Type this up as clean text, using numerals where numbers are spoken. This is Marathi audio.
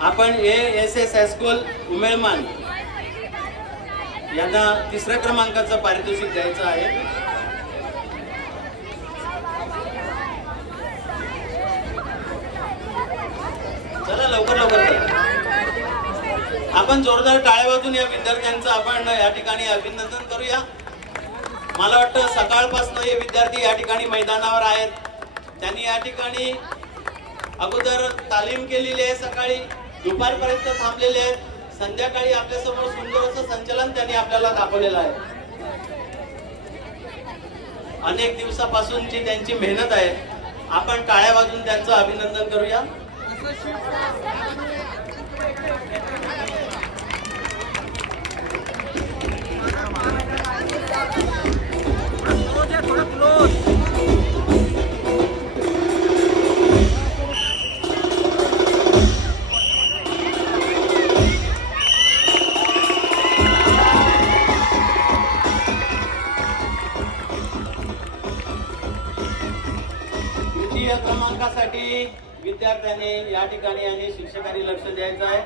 आपण ASS हायस्कूल उमेळमान यांना 3ऱ्या क्रमांकाचं पारितोषिक द्यायचं आहे. चला लवकर लवकर करा. आपण जोरदार टाळ्या वाजून या विद्यार्थ्यांचं आपण या ठिकाणी अभिनंदन करूया. मला वाटतं सकाळपासून हे विद्यार्थी या ठिकाणी मैदानावर आहेत. त्यांनी या ठिकाणी अगोदर तालीम केलेली आहे, सकाळी दुपारपर्यंत थांबलेले आहेत. संध्याकाळी आपल्यासमोर सुंदर असं संचलन त्यांनी आपल्याला दाखवलेलं आहे. अनेक दिवसापासूनची त्यांची मेहनत आहे. आपण टाळ्या वाजून त्यांचं अभिनंदन करूया. द्वितीय क्रमांकासाठी विद्यार्थ्यांनी या ठिकाणी आणि शिक्षकांनी लक्ष द्यायचं आहे.